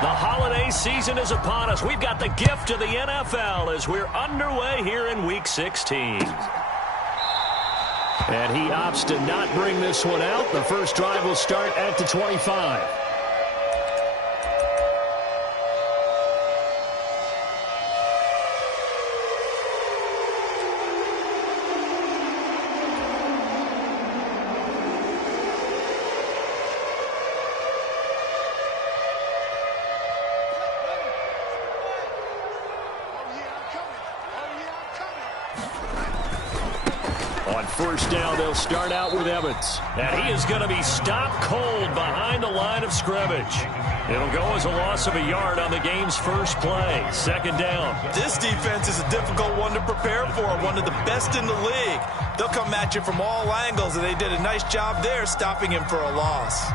The holiday season is upon us. We've got the gift of the NFL as we're underway here in Week 16. And he opts to not bring this one out. The first drive will start at the 25. On first down, they'll start out with Evans. And he is going to be stopped cold behind the line of scrimmage. It'll go as a loss of a yard on the game's first play. Second down. This defense is a difficult one to prepare for, one of the best in the league. They'll come at you from all angles, and they did a nice job there stopping him for a loss.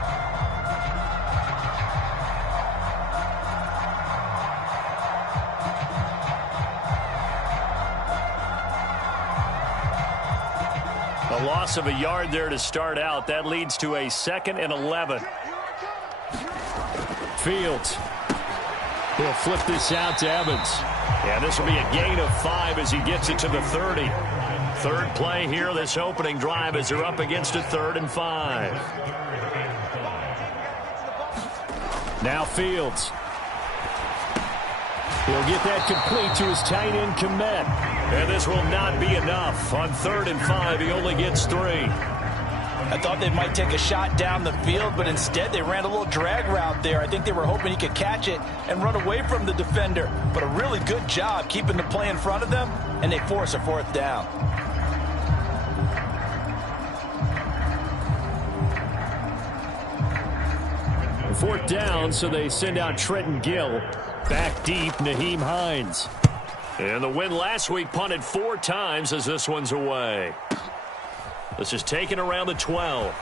A loss of a yard there to start out. That leads to a 2nd and 11. Fields. He'll flip this out to Evans. And this will be a gain of 5 as he gets it to the 30. Third play here, this opening drive, as they're up against a 3rd and 5. Now Fields. He'll get that complete to his tight end, Kmet. And this will not be enough. On 3rd and 5, he only gets 3. I thought they might take a shot down the field, but instead they ran a little drag route there. I think they were hoping he could catch it and run away from the defender. But a really good job keeping the play in front of them, and they force a 4th down. Fourth down, so they send out Trenton Gill. Back deep, Nyheim Hines. And the win last week punted 4 times as this one's away. This is taken around the 12.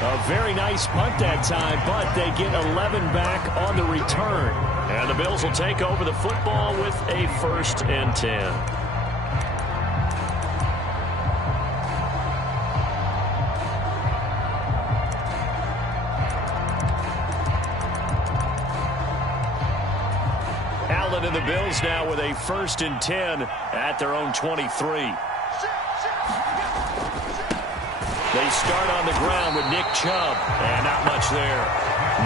A very nice punt that time, but they get 11 back on the return. And the Bills will take over the football with a 1st and 10. And the Bills now with a 1st and 10 at their own 23. They start on the ground with Nick Chubb. And not much there.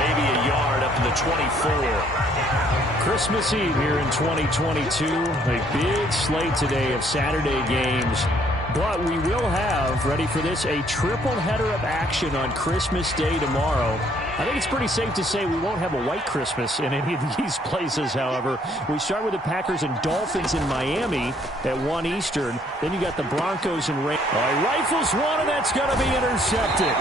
Maybe a yard up to the 24. Christmas Eve here in 2022. A big slate today of Saturday games. But we will have, ready for this, a triple header of action on Christmas Day tomorrow. I think it's pretty safe to say we won't have a white Christmas in any of these places, however. We start with the Packers and Dolphins in Miami at 1 Eastern. Then you got the Broncos and Rams. All right, rifles one, and that's going to be intercepted.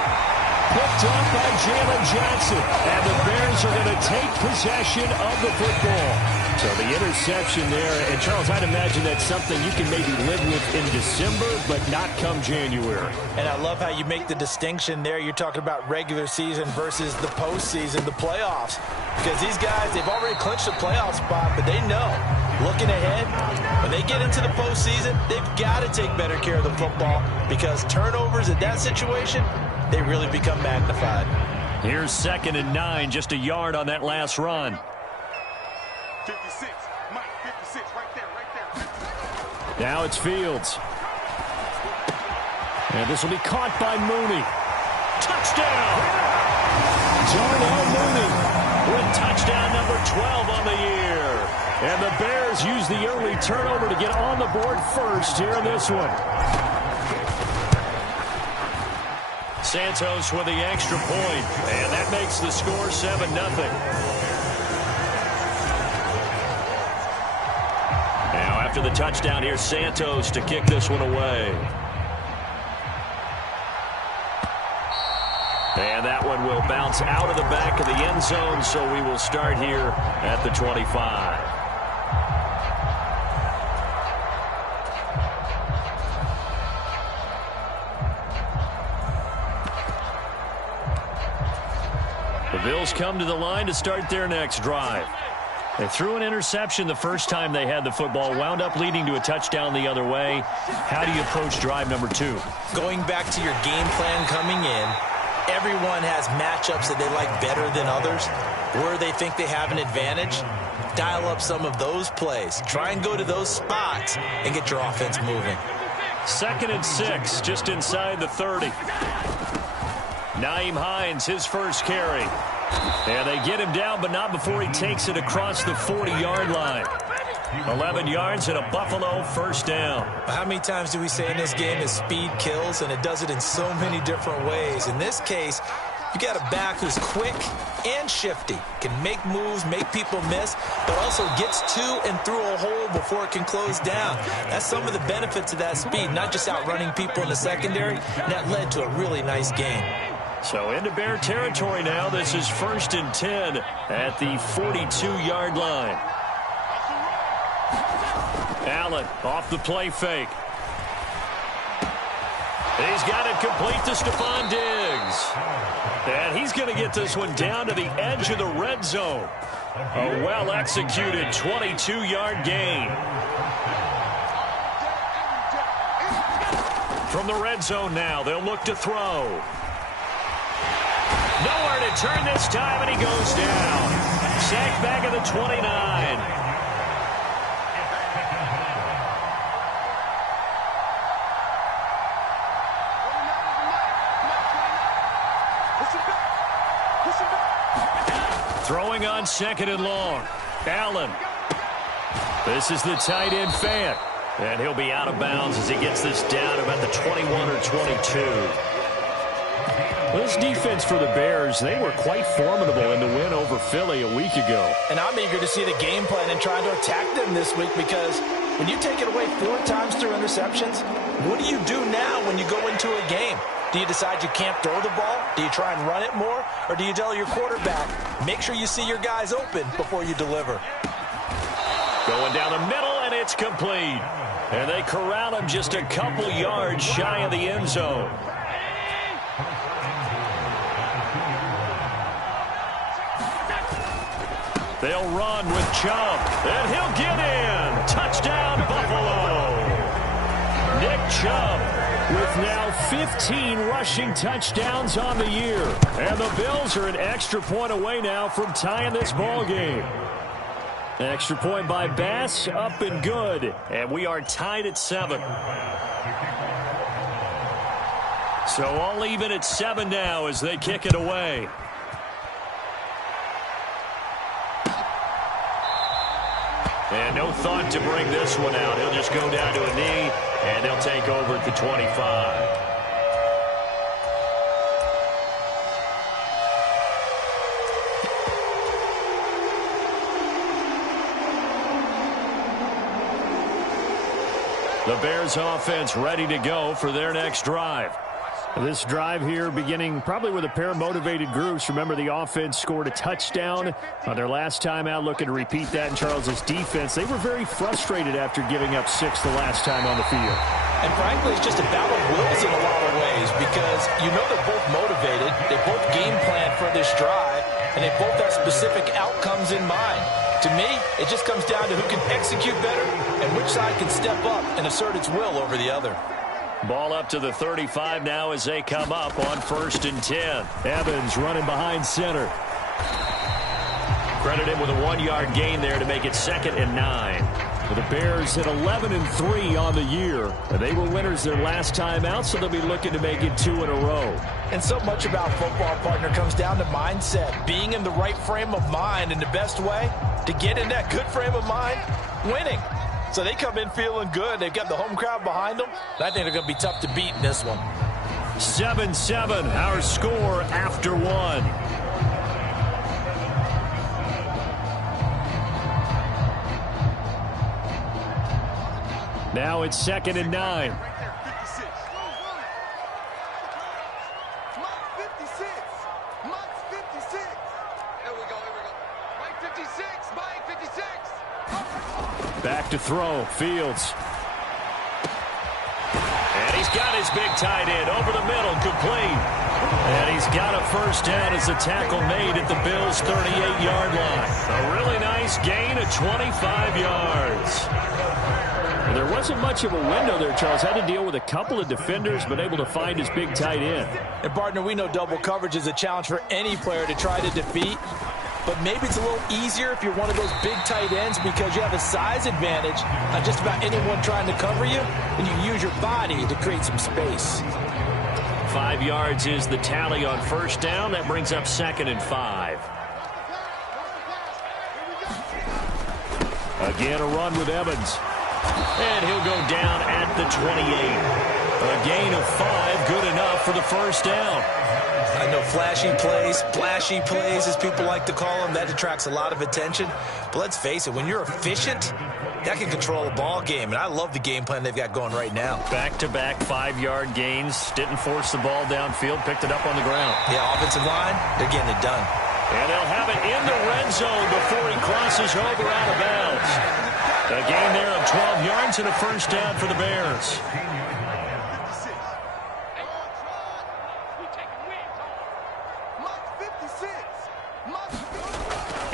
Picked up by Jalen Johnson. And the Bears are going to take possession of the football. So the interception there. And, Charles, I'd imagine that's something you can maybe live with in December, but not come January. And I love how you make the distinction there. You're talking about regular season versus the postseason, the playoffs. Because these guys, they've already clinched a playoff spot, but they know, looking ahead, when they get into the postseason, they've got to take better care of the football because turnovers in that situation, they really become magnified. Here's 2nd and 9, just a yard on that last run. 56, Mike, 56, right there. Now it's Fields. And this will be caught by Mooney. Touchdown! Darnell Mooney with touchdown number 12 on the year. And the Bears use the early turnover to get on the board first here in this one. Santos with the extra point, and that makes the score 7-0. Now after the touchdown, here's Santos to kick this one away. And that one will bounce out of the back of the end zone, so we will start here at the 25. The Bills come to the line to start their next drive. They threw an interception the first time they had the football, wound up leading to a touchdown the other way. How do you approach drive number 2? Going back to your game plan coming in, Everyone has matchups that they like better than others, where they think they have an advantage. Dial up some of those plays. Try and go to those spots and get your offense moving. 2nd and 6, just inside the 30. Nyheim Hines, his first carry. And they get him down, but not before he takes it across the 40-yard line. 11 yards and a Buffalo first down. How many times do we say in this game that speed kills, and it does it in so many different ways? In this case, you got a back who's quick and shifty, can make moves, make people miss, but also gets to and through a hole before it can close down. That's some of the benefits of that speed, not just outrunning people in the secondary. And that led to a really nice game. So into Bear territory now. This is 1st and 10 at the 42-yard line. Allen off the play fake. He's got it complete to Stephon Diggs. And he's going to get this one down to the edge of the red zone. A well-executed 22-yard gain. From the red zone now, they'll look to throw. Nowhere to turn this time, and he goes down. Sacked back at the 29. Throwing on 2nd and long. Allen. This is the tight end Fant. And he'll be out of bounds as he gets this down about the 21 or 22. Well, this defense for the Bears, they were quite formidable in the win over Philly a week ago. And I'm eager to see the game plan and try to attack them this week, because when you take it away 4 times through interceptions, what do you do now when you go into a game? Do you decide you can't throw the ball? Do you try and run it more? Or do you tell your quarterback, make sure you see your guys open before you deliver? Going down the middle, and it's complete. And they corral him just a couple yards shy of the end zone. They'll run with Chubb, and he'll get in. Touchdown, Buffalo. Nick Chubb with now 15 rushing touchdowns on the year. And the Bills are an extra point away now from tying this ball game. Extra point by Bass, up and good. And we are tied at 7. So all even at 7 now as they kick it away. And no thought to bring this one out. He'll just go down to a knee, and they'll take over at the 25. The Bears offense ready to go for their next drive. This drive here beginning probably with a pair of motivated groups. Remember, the offense scored a touchdown on their last time out, looking to repeat that in Charles's defense. They were very frustrated after giving up 6 the last time on the field. And frankly, it's just a battle of wills in a lot of ways, because you know they're both motivated, they both game plan for this drive, and they both have specific outcomes in mind. To me, it just comes down to who can execute better and which side can step up and assert its will over the other. Ball up to the 35 now as they come up on 1st and 10. Evans running behind center. Credit him with a 1-yard gain there to make it 2nd and 9. The Bears hit 11-3 on the year. They were winners their last time out, so they'll be looking to make it 2 in a row. And so much about football, partner, comes down to mindset. Being in the right frame of mind, and the best way to get in that good frame of mind, winning. So they come in feeling good. They've got the home crowd behind them. And I think they're going to be tough to beat in this one. 7-7, our score after 1. Now it's 2nd and 9. Back to throw, Fields. And he's got his big tight end over the middle, complete. And he's got a first down as the tackle made at the Bills' 38-yard line. A really nice gain of 25 yards. And there wasn't much of a window there, Charles. Had to deal with a couple of defenders, but able to find his big tight end. And, partner, we know double coverage is a challenge for any player to try to defeat. But maybe it's a little easier if you're one of those big tight ends because you have a size advantage on just about anyone trying to cover you, and you can use your body to create some space. 5 yards is the tally on first down. That brings up 2nd and 5. Again, a run with Evans. And he'll go down at the 28. A gain of 5, good enough for the first down. I know flashy plays, as people like to call them, that attracts a lot of attention. But let's face it, when you're efficient, that can control a ball game. And I love the game plan they've got going right now. Back-to-back 5-yard gains. Didn't force the ball downfield. Picked it up on the ground. Yeah, offensive line, they're getting it done. And they'll have it in the red zone before he crosses over out of bounds. A gain there of 12 yards and a first down for the Bears.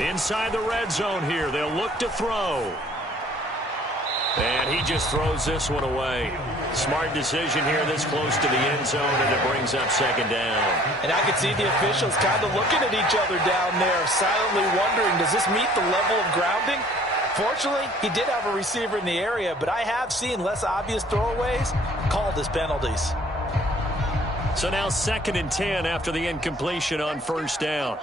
Inside the red zone here. They'll look to throw. And he just throws this one away. Smart decision here this close to the end zone, and it brings up 2nd down. And I could see the officials kind of looking at each other down there, silently wondering, does this meet the level of grounding? Fortunately, he did have a receiver in the area, but I have seen less obvious throwaways called as penalties. So now 2nd and 10 after the incompletion on first down.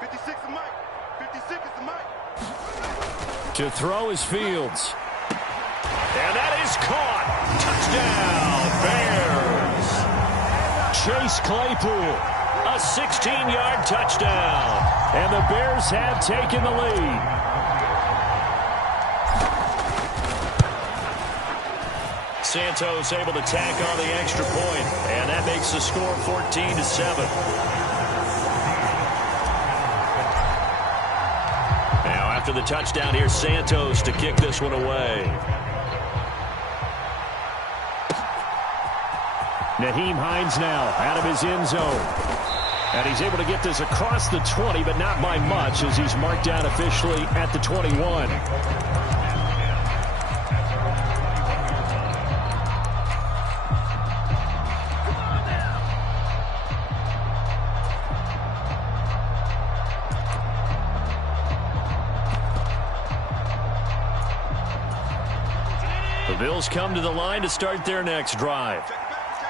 56 is Mike. 56 is the Mike. To throw is Fields. And that is caught. Touchdown, Bears. Chase Claypool. A 16-yard touchdown. And the Bears have taken the lead. Santos able to tack on the extra point. And that makes the score 14-7. After the touchdown, here's Santos to kick this one away. Nyheim Hines now out of his end zone. And he's able to get this across the 20, but not by much as he's marked down officially at the 21. The Bills come to the line to start their next drive.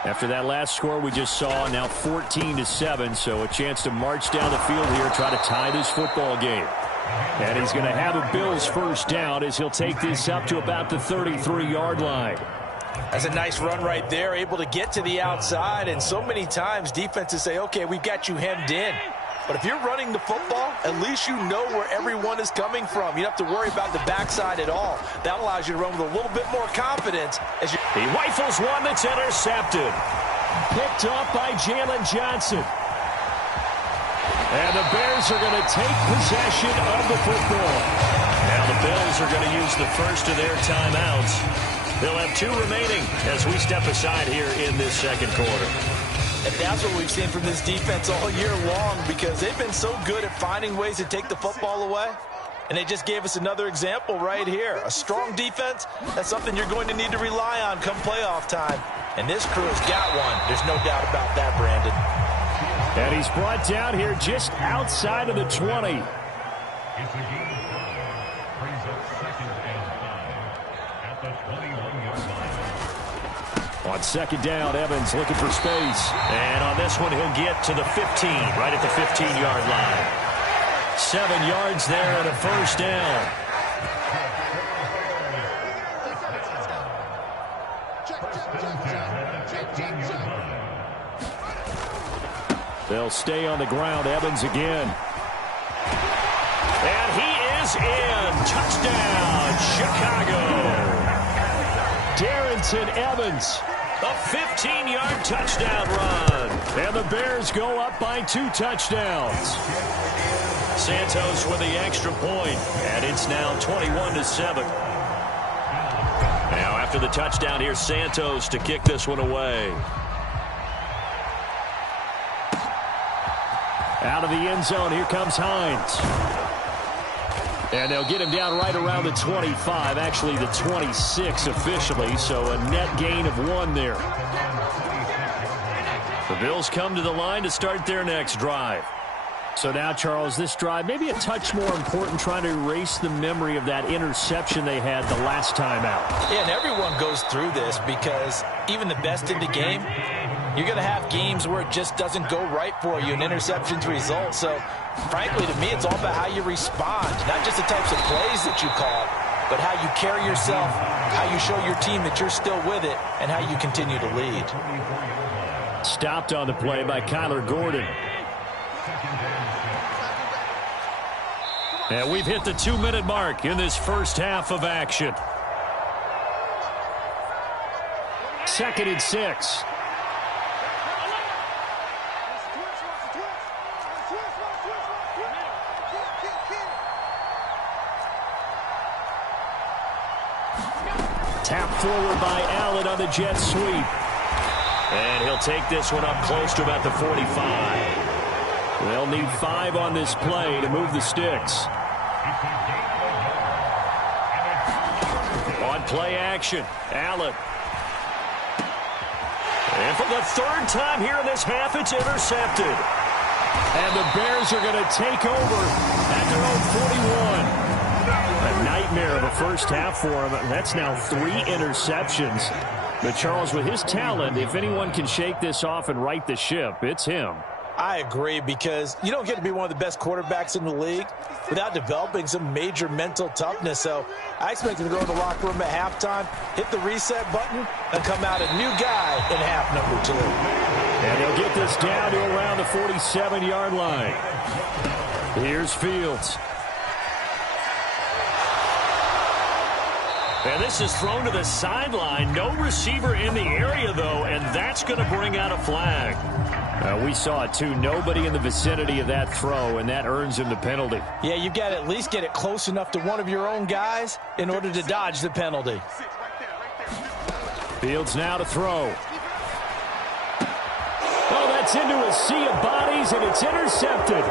After that last score we just saw, now 14-7, so a chance to march down the field here, try to tie this football game. And he's going to have a Bills first down as he'll take this up to about the 33-yard line. That's a nice run right there, able to get to the outside, and so many times defenses say, okay, we've got you hemmed in. But if you're running the football, at least you know where everyone is coming from. You don't have to worry about the backside at all. That allows you to run with a little bit more confidence. As you he rifles one that's intercepted. Picked off by Jalen Johnson. And the Bears are going to take possession of the football. Now the Bills are going to use the first of their timeouts. They'll have 2 remaining as we step aside here in this second quarter. And that's what we've seen from this defense all year long, because they've been so good at finding ways to take the football away. And they just gave us another example right here. A strong defense, that's something you're going to need to rely on come playoff time. And this crew has got one. There's no doubt about that, Brandon. And he's brought down here just outside of the 20. On 2nd down, Evans looking for space. And on this one, he'll get to the 15, right at the 15-yard line. 7 yards there and a first down. They'll stay on the ground. Evans again. And he is in. Touchdown, Chicago. Darrynton Evans. A 15-yard touchdown run. And the Bears go up by 2 touchdowns. Santos with the extra point, and it's now 21-7. Now after the touchdown, here's Santos to kick this one away. Out of the end zone, here comes Hines. And they'll get him down right around the 25, actually the 26 officially, so a net gain of 1 there. The Bills come to the line to start their next drive. So now, Charles, this drive maybe a touch more important, trying to erase the memory of that interception they had the last time out. Yeah, and everyone goes through this because even the best in the game, you're going to have games where it just doesn't go right for you, and interceptions result. So, frankly, to me, it's all about how you respond, not just the types of plays that you call, but how you carry yourself, how you show your team that you're still with it, and how you continue to lead. Stopped on the play by Kyler Gordon. And we've hit the 2-minute mark in this first half of action. 2nd and 6. Tap forward by Allen on the jet sweep. And he'll take this one up close to about the 45. They'll need 5 on this play to move the sticks. On play action, Allen. And for the 3rd time here in this half, it's intercepted. And the Bears are going to take over at their own 41. A nightmare of a first half for him. That's now 3 interceptions. But Charles, with his talent, if anyone can shake this off and right the ship, it's him. I agree, because you don't get to be one of the best quarterbacks in the league without developing some major mental toughness. So I expect him to go in the locker room at halftime, hit the reset button, and come out a new guy in half number 2. And they'll get this down to around the 47-yard line. Here's Fields. And this is thrown to the sideline. No receiver in the area, though, and that's going to bring out a flag. We saw it, too. Nobody in the vicinity of that throw, and that earns him the penalty. Yeah, you've got to at least get it close enough to one of your own guys in order to dodge the penalty. Fields now to throw. Oh, that's into a sea of bodies, and it's intercepted.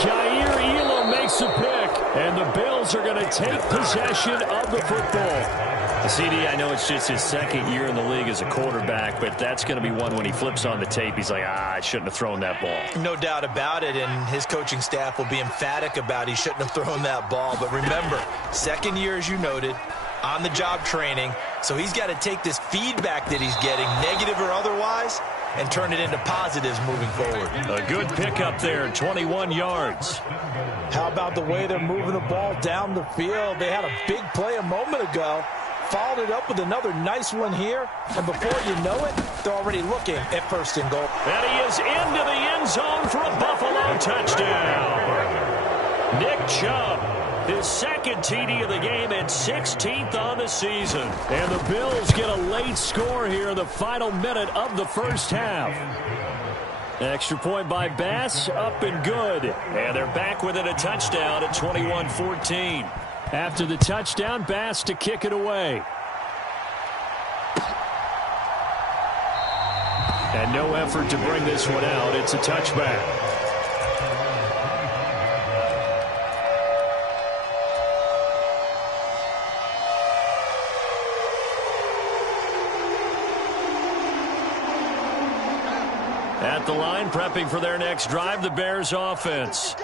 Jair Elam makes a pick, and the Bills are going to take possession of the football. CD, I know it's just his 2nd year in the league as a quarterback, but that's going to be one when he flips on the tape. He's like, I shouldn't have thrown that ball. No doubt about it, and his coaching staff will be emphatic about he shouldn't have thrown that ball. But remember, 2nd year, as you noted, on-the-job training, so he's got to take this feedback that he's getting, negative or otherwise, and turn it into positives moving forward. A good pickup there, 21 yards. How about the way they're moving the ball down the field? They had a big play a moment ago. Followed it up with another nice one here, and before you know it, they're already looking at 1st and goal. And he is into the end zone for a Buffalo touchdown. Nick Chubb, his 2nd TD of the game and 16th on the season. And the Bills get a late score here in the final minute of the first half. Extra point by Bass, up and good. And they're back within a touchdown at 21-14. After the touchdown, Bass to kick it away. And no effort to bring this one out. It's a touchback. At the line, prepping for their next drive, the Bears offense.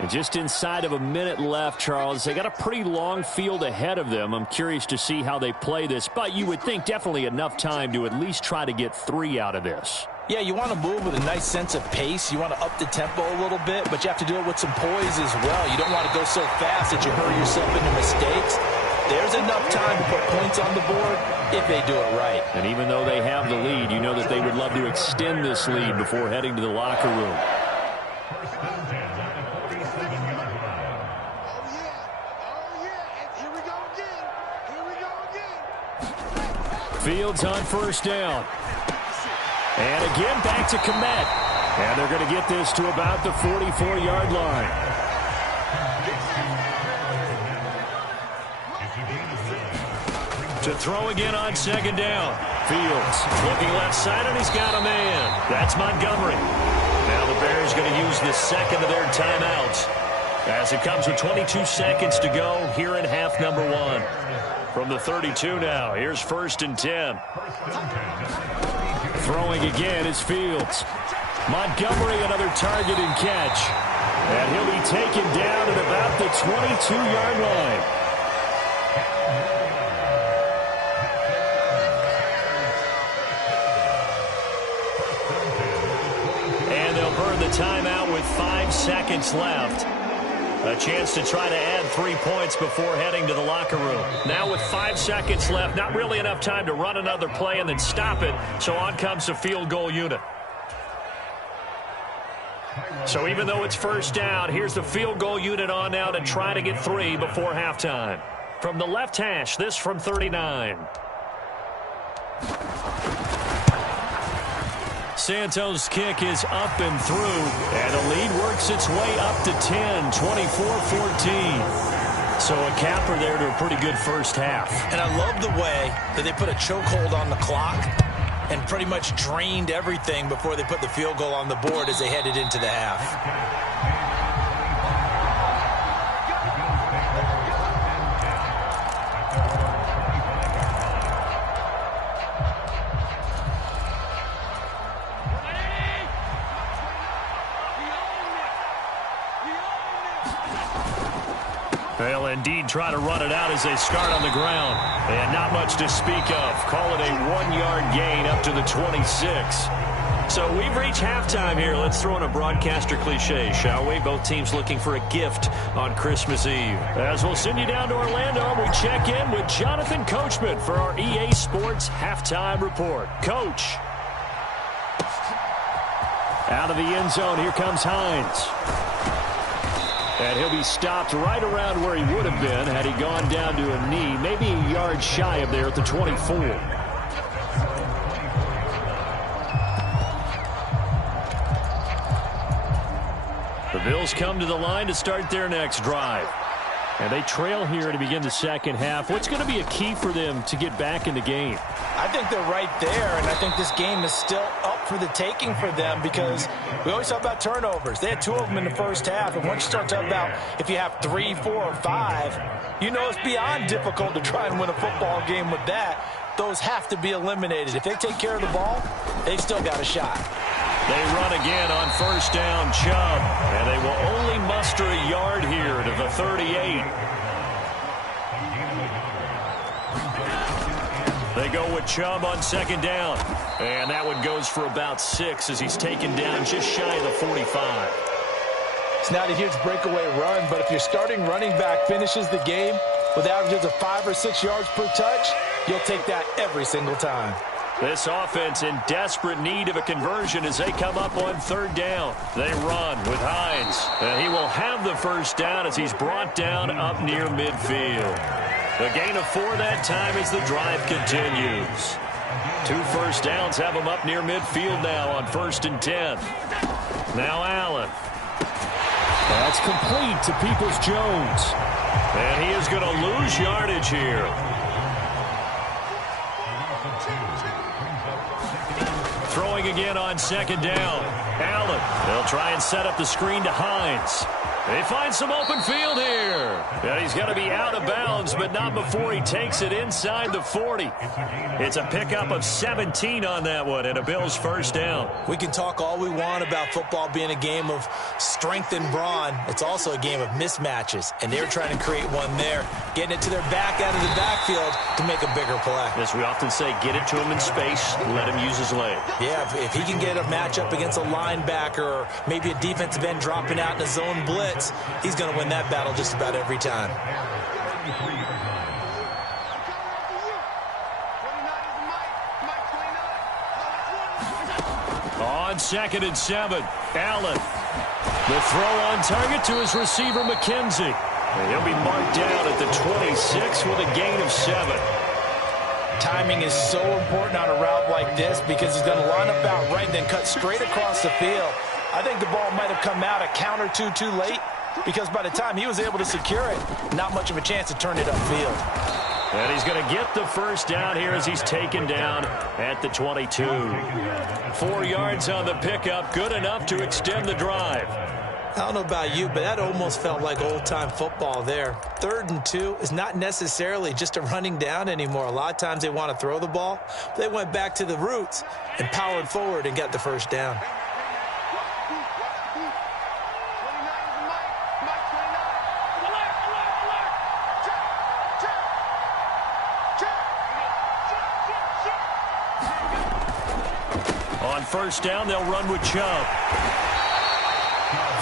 And just inside of a minute left, Charles, they got a pretty long field ahead of them. I'm curious to see how they play this, but you would think definitely enough time to at least try to get 3 out of this. Yeah, you want to move with a nice sense of pace. You want to up the tempo a little bit, but you have to do it with some poise as well. You don't want to go so fast that you hurry yourself into mistakes. There's enough time to put points on the board if they do it right. And even though they have the lead, you know that they would love to extend this lead before heading to the locker room. Fields on 1st down. And again, back to Kmet. And they're going to get this to about the 44-yard line. To throw again on 2nd down. Fields looking left side, and he's got a man. That's Montgomery. Now the Bears going to use the second of their timeouts as it comes with 22 seconds to go here in half number one. From the 32 now, here's 1st and 10. Throwing again is Fields. Montgomery, another target and catch. And he'll be taken down at about the 22-yard line. And they'll burn the timeout with 5 seconds left. A chance to try to add 3 points before heading to the locker room. Now with 5 seconds left, not really enough time to run another play and then stop it. So on comes the field goal unit. So even though it's first down, here's the field goal unit on now to try to get 3 before halftime. From the left hash, this from 39. Santos' kick is up and through, and the lead works its way up to 10, 24-14. So a capper there to a pretty good first half. And I love the way that they put a chokehold on the clock and pretty much drained everything before they put the field goal on the board as they headed into the half. They'll indeed try to run it out as they start on the ground. And not much to speak of. Call it a 1-yard gain up to the 26. So we've reached halftime here. Let's throw in a broadcaster cliche, shall we? Both teams looking for a gift on Christmas Eve. As we'll send you down to Orlando, and we check in with Jonathan Coachman for our EA Sports Halftime Report. Coach. Out of the end zone, here comes Hines. And he'll be stopped right around where he would have been had he gone down to a knee, maybe a yard shy of there at the 24. The Bills come to the line to start their next drive. And they trail here to begin the second half. What's going to be a key for them to get back in the game? I think they're right there, and I think this game is still up for the taking for them because we always talk about turnovers. They had 2 of them in the first half, and once you start talking about if you have 3, 4, or 5, you know it's beyond difficult to try and win a football game with that. Those have to be eliminated. If they take care of the ball, they've still got a shot. They run again on first down, Chubb, and they will only muster a yard here to the 38. They go with Chubb on second down, and that one goes for about 6 as he's taken down just shy of the 45. It's not a huge breakaway run, but if your starting running back finishes the game with averages of 5 or 6 yards per touch, you'll take that every single time. This offense in desperate need of a conversion as they come up on third down. They run with Hines, and he will have the first down as he's brought down up near midfield. A gain of 4 that time as the drive continues. 2 first downs have him up near midfield now on 1st and 10. Now Allen. That's complete to Peoples-Jones. And he is going to lose yardage here. Throwing again on second down. Allen. They'll try and set up the screen to Hines. They find some open field here. And he's going to be out of bounds, but not before he takes it inside the 40. It's a pickup of 17 on that one and a Bills first down. We can talk all we want about football being a game of strength and brawn. It's also a game of mismatches, and they're trying to create one there, getting it to their back out of the backfield to make a bigger play. As we often say, get it to him in space, let him use his leg. Yeah, if he can get a matchup against a linebacker or maybe a defensive end dropping out in a zone blitz, he's going to win that battle just about every time. On 2nd and 7, Allen. The throw on target to his receiver, McKenzie. And he'll be marked down at the 26 with a gain of 7. Timing is so important on a route like this because he's going to line up out right and then cut straight across the field. I think the ball might have come out a count or two too late because by the time he was able to secure it, not much of a chance to turn it upfield. And he's going to get the first down here as he's taken down at the 22. 4 yards on the pickup, good enough to extend the drive. I don't know about you, but that almost felt like old-time football there. 3rd and 2 is not necessarily just a running down anymore. A lot of times they want to throw the ball. They went back to the roots and powered forward and got the first down. On first down, they'll run with Chubb.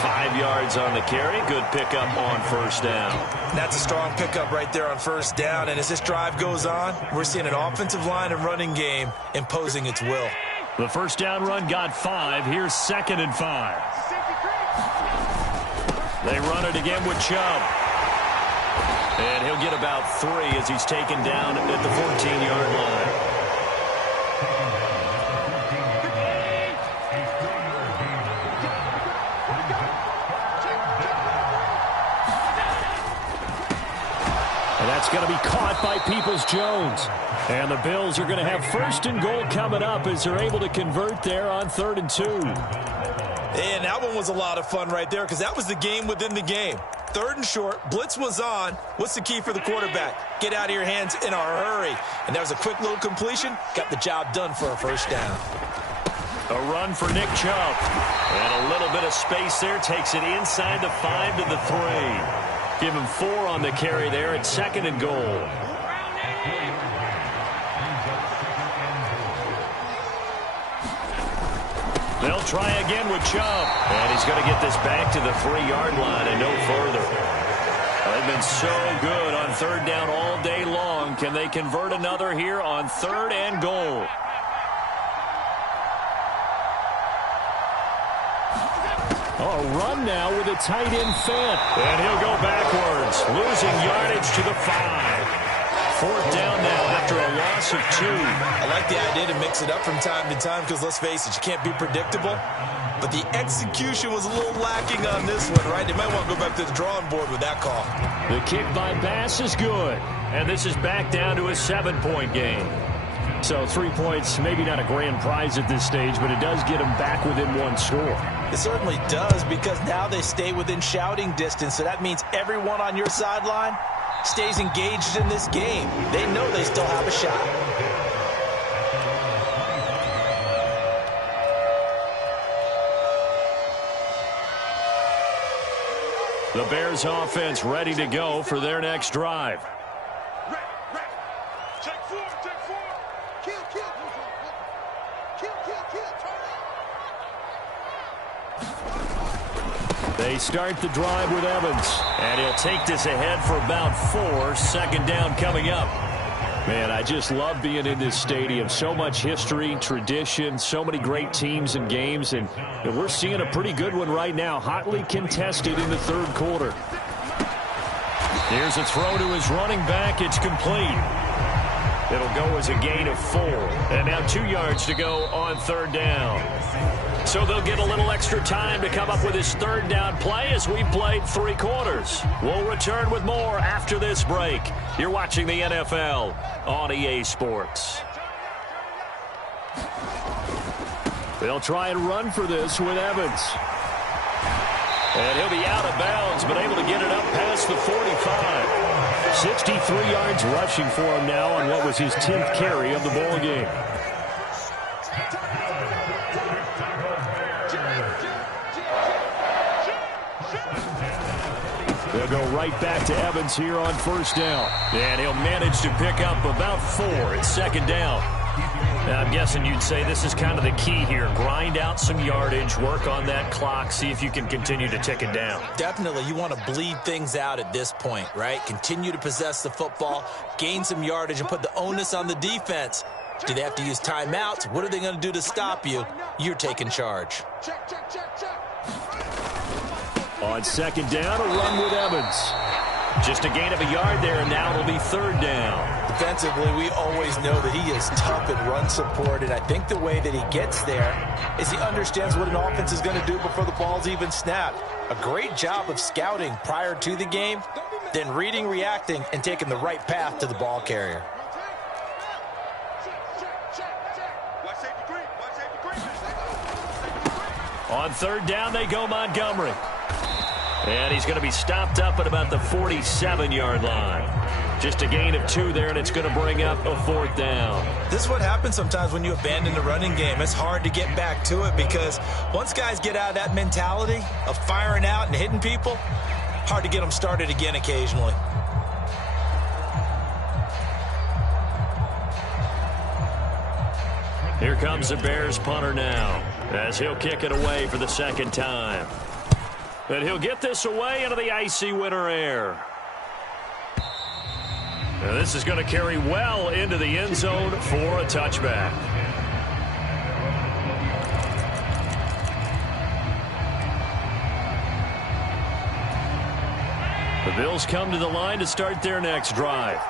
5 yards on the carry. Good pickup on first down. That's a strong pickup right there on first down. And as this drive goes on, we're seeing an offensive line and running game imposing its will. The first down run got 5. Here's 2nd and 5. They run it again with Chubb. And he'll get about 3 as he's taken down at the 14-yard line. And that's going to be caught by Peoples-Jones. And the Bills are going to have 1st and goal coming up as they're able to convert there on 3rd and 2. And that one was a lot of fun right there because that was the game within the game. 3rd and short, blitz was on. What's the key for the quarterback? Get out of your hands in a hurry. And that was a quick little completion. Got the job done for a first down. A run for Nick Chubb. And a little bit of space there. Takes it inside the 5 to the 3. Give him 4 on the carry there at 2nd and goal. They'll try again with Chubb. And he's going to get this back to the 3-yard line and no further. They've been so good on 3rd down all day long. Can they convert another here on 3rd and goal? Oh, a run now with a tight end Fant. And he'll go backwards, losing yardage to the 5. 4th down now after a loss of 2. I like the idea to mix it up from time to time because, let's face it, you can't be predictable. But the execution was a little lacking on this one, right? They might want to go back to the drawing board with that call. The kick by Bass is good. And this is back down to a 7-point game. So 3 points, maybe not a grand prize at this stage, but it does get them back within 1 score. It certainly does because now they stay within shouting distance. So that means everyone on your sideline stays engaged in this game. They know they still have a shot. The Bears offense ready to go for their next drive. They start the drive with Evans. And he'll take this ahead for about 4. 2nd down coming up. Man, I just love being in this stadium. So much history, tradition, so many great teams and games. And we're seeing a pretty good one right now. Hotly contested in the 3rd quarter. Here's a throw to his running back. It's complete. It'll go as a gain of 4. And now 2 yards to go on 3rd down. So they'll get a little extra time to come up with his 3rd down play as we played 3 quarters. We'll return with more after this break. You're watching the NFL on EA Sports. They'll try and run for this with Evans. And he'll be out of bounds, but able to get it up past the 45. 63 yards rushing for him now on what was his 10th carry of the ball game. They'll go right back to Evans here on first down. And he'll manage to pick up about 4 at 2nd down. Now, I'm guessing you'd say this is kind of the key here. Grind out some yardage, work on that clock, see if you can continue to tick it down. Definitely, you want to bleed things out at this point, right? Continue to possess the football, gain some yardage, and put the onus on the defense. Do they have to use timeouts? What are they going to do to stop you? You're taking charge. On 2nd down, a run with Evans. Just a gain of a yard there, and now it'll be 3rd down. Defensively, we always know that he is tough in run support, and I think the way that he gets there is he understands what an offense is going to do before the ball's even snapped. A great job of scouting prior to the game, then reading, reacting, and taking the right path to the ball carrier. On third down, they go Montgomery. And he's going to be stopped up at about the 47-yard line. Just a gain of 2 there, and it's going to bring up a 4th down. This is what happens sometimes when you abandon the running game. It's hard to get back to it because once guys get out of that mentality of firing out and hitting people, hard to get them started again occasionally. Here comes the Bears punter now, as he'll kick it away for the 2nd time. And he'll get this away into the icy winter air. And this is going to carry well into the end zone for a touchback. The Bills come to the line to start their next drive.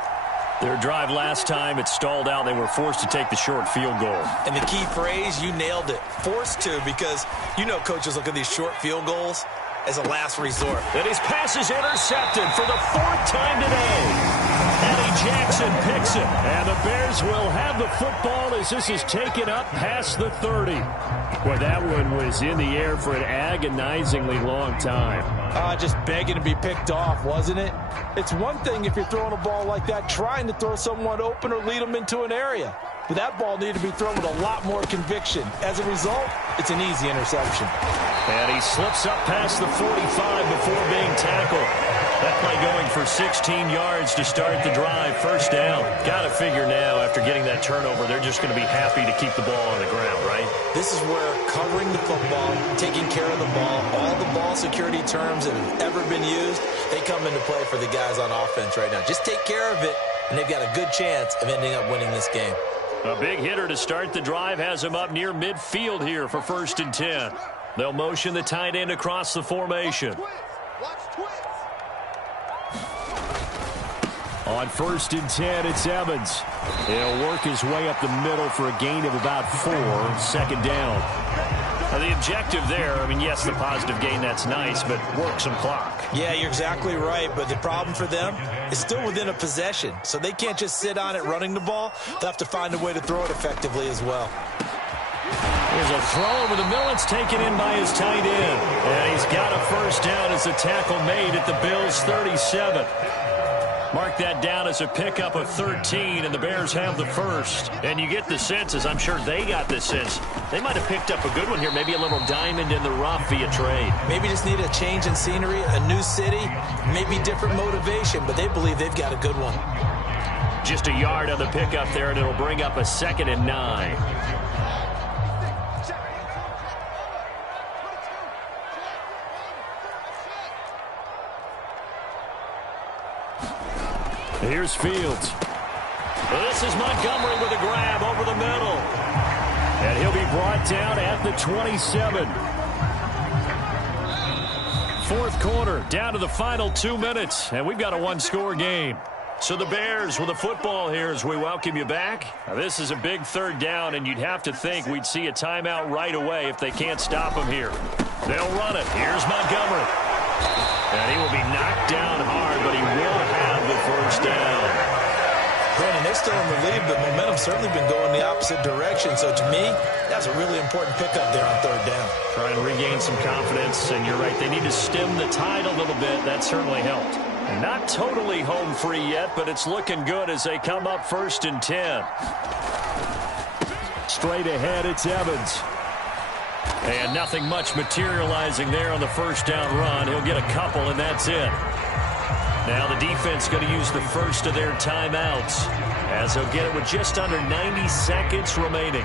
Their drive last time, it stalled out. They were forced to take the short field goal. And the key phrase, you nailed it. Forced to, because you know coaches look at these short field goals as a last resort. And his pass is intercepted for the 4th time today. Eddie Jackson picks it. And the Bears will have the football as this is taken up past the 30. Well, that one was in the air for an agonizingly long time. Just begging to be picked off, wasn't it? It's one thing if you're throwing a ball like that, trying to throw someone open or lead them into an area. But that ball needed to be thrown with a lot more conviction. As a result, it's an easy interception. And he slips up past the 45 before being tackled. That play going for 16 yards to start the drive. 1st down. Got to figure now, after getting that turnover, they're just going to be happy to keep the ball on the ground, right? This is where covering the football, taking care of the ball, all the ball security terms that have ever been used, they come into play for the guys on offense right now. Just take care of it, and they've got a good chance of ending up winning this game. A big hitter to start the drive has him up near midfield here for 1st and 10. They'll motion the tight end across the formation. On 1st and 10, it's Evans. He'll work his way up the middle for a gain of about 4. 2nd down. Now the objective there, I mean, yes, the positive gain, that's nice, but work some clock. Yeah, you're exactly right, but the problem for them is still within a possession, so they can't just sit on it running the ball. They'll have to find a way to throw it effectively as well. There's a throw over the middle. It's taken in by his tight end. And he's got a 1st down as the tackle made at the Bills' 37. Mark that down as a pickup of 13, and the Bears have the 1st. And you get the sense, as I'm sure they got the sense, they might have picked up a good one here, maybe a little diamond in the rough via trade. Maybe just need a change in scenery, a new city, maybe different motivation, but they believe they've got a good one. Just a yard on the pickup there, and it'll bring up a 2nd and 9. Here's Fields. This is Montgomery with a grab over the middle. And he'll be brought down at the 27. 4th quarter, down to the final 2 minutes. And we've got a 1-score game. So the Bears with the football here as we welcome you back. Now, this is a big 3rd down, and you'd have to think we'd see a timeout right away if they can't stop him here. They'll run it. Here's Montgomery. And he will be knocked down hard, but he will have the 1st down. Brandon, they're still in the lead, but momentum's certainly been going the opposite direction. So to me, that's a really important pickup there on 3rd down. Trying to regain some confidence, and you're right, they need to stem the tide a little bit. That certainly helped. And not totally home free yet, but it's looking good as they come up 1st and 10. Straight ahead, it's Evans. And nothing much materializing there on the 1st down run. He'll get a couple, and that's it. Now the defense going to use the 1st of their timeouts, as they'll get it with just under 90 seconds remaining.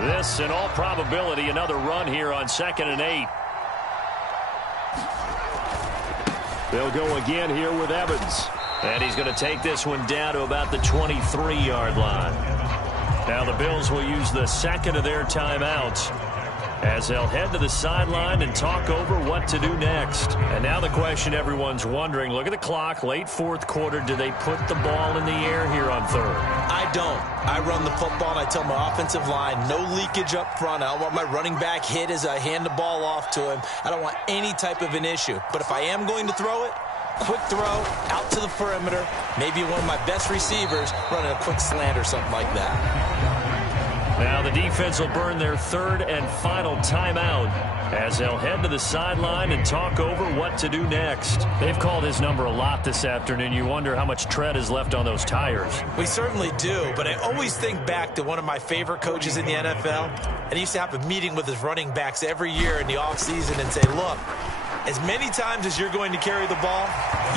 This, in all probability, another run here on 2nd and 8. They'll go again here with Evans. And he's going to take this one down to about the 23-yard line. Now the Bills will use the 2nd of their timeouts as they'll head to the sideline and talk over what to do next. And now the question everyone's wondering, look at the clock, late fourth quarter, do they put the ball in the air here on third? I don't. I run the football, and I tell my offensive line, no leakage up front. I don't want my running back hit as I hand the ball off to him. I don't want any type of an issue. But if I am going to throw it, quick throw, out to the perimeter, maybe one of my best receivers running a quick slant or something like that. Now the defense will burn their third and final timeout as they'll head to the sideline and talk over what to do next. They've called his number a lot this afternoon. You wonder how much tread is left on those tires. We certainly do, but I always think back to one of my favorite coaches in the NFL, and he used to have a meeting with his running backs every year in the offseason and say, look, as many times as you're going to carry the ball,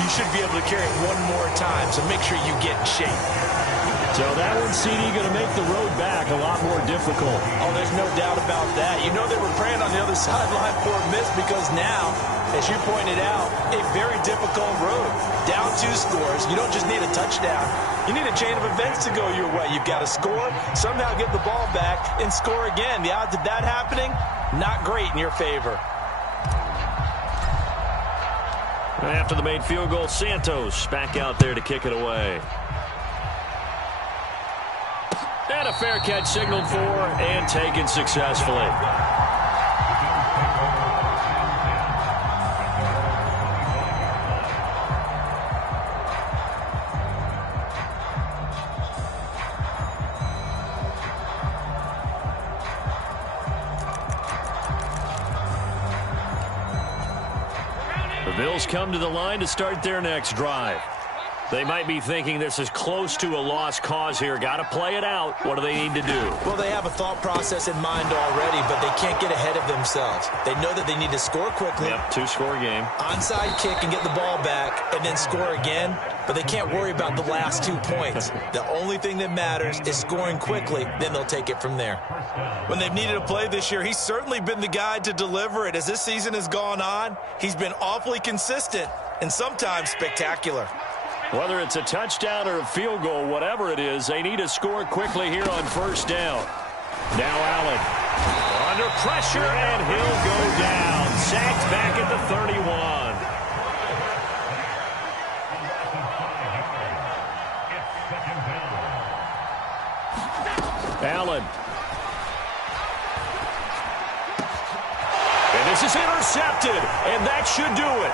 you should be able to carry it one more time, so make sure you get in shape. So that one, CD, going to make the road back a lot more difficult. Oh, there's no doubt about that. You know they were praying on the other sideline for a miss because now, as you pointed out, a very difficult road. Down 2 scores. You don't just need a touchdown. You need a chain of events to go your way. You've got to score, somehow get the ball back, and score again. The odds of that happening, not great in your favor. After the made field goal, Santos back out there to kick it away. And a fair catch signaled for and taken successfully. The Bills come to the line to start their next drive. They might be thinking this is close to a lost cause here. Got to play it out. What do they need to do? Well, they have a thought process in mind already, but they can't get ahead of themselves. They know that they need to score quickly. Yep, 2-score game. Onside kick and get the ball back and then score again, but they can't worry about the last 2 points. The only thing that matters is scoring quickly, then they'll take it from there. When they've needed a play this year, he's certainly been the guy to deliver it. As this season has gone on, he's been awfully consistent and sometimes spectacular. Whether it's a touchdown or a field goal, whatever it is, they need to score quickly here on first down. Now Allen under pressure, and he'll go down. Sacked back at the 31. Allen. And this is intercepted, and that should do it.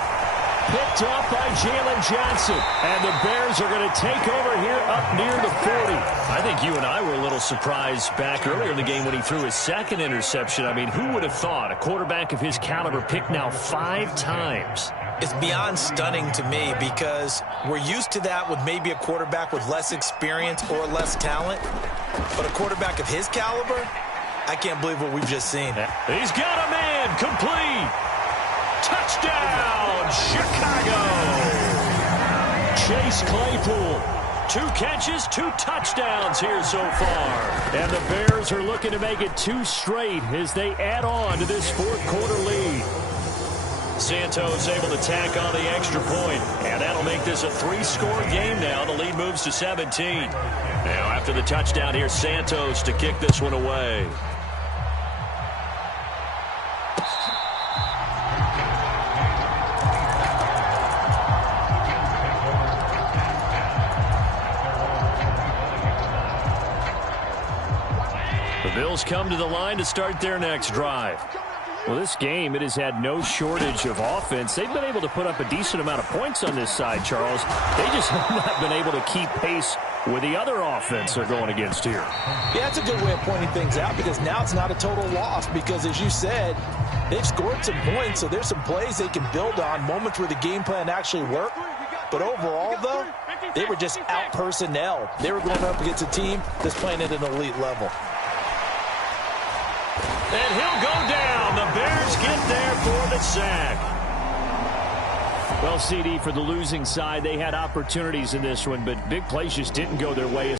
Picked up by Jalen Johnson. And the Bears are going to take over here up near the 40. I think you and I were a little surprised back earlier in the game when he threw his second interception. I mean, who would have thought a quarterback of his caliber picked now 5 times? It's beyond stunning to me because we're used to that with maybe a quarterback with less experience or less talent. But a quarterback of his caliber, I can't believe what we've just seen. He's got a man complete. Touchdown, Chicago. Chase Claypool. 2 catches, 2 touchdowns here so far. And the Bears are looking to make it 2 straight as they add on to this fourth quarter lead. Santos able to tack on the extra point, and that'll make this a 3-score game now. The lead moves to 17. Now after the touchdown here, Santos to kick this one away. The Bills come to the line to start their next drive. Well, this game, it has had no shortage of offense. They've been able to put up a decent amount of points on this side, Charles. They just have not been able to keep pace with the other offense they're going against here. Yeah, that's a good way of pointing things out because now it's not a total loss because, as you said, they've scored some points, so there's some plays they can build on, moments where the game plan actually worked. But overall, though, they were just out-personnel. They were going up against a team that's playing at an elite level. And he'll go down. The Bears get there for the sack. Well, CD, for the losing side, they had opportunities in this one, but big plays just didn't go their way.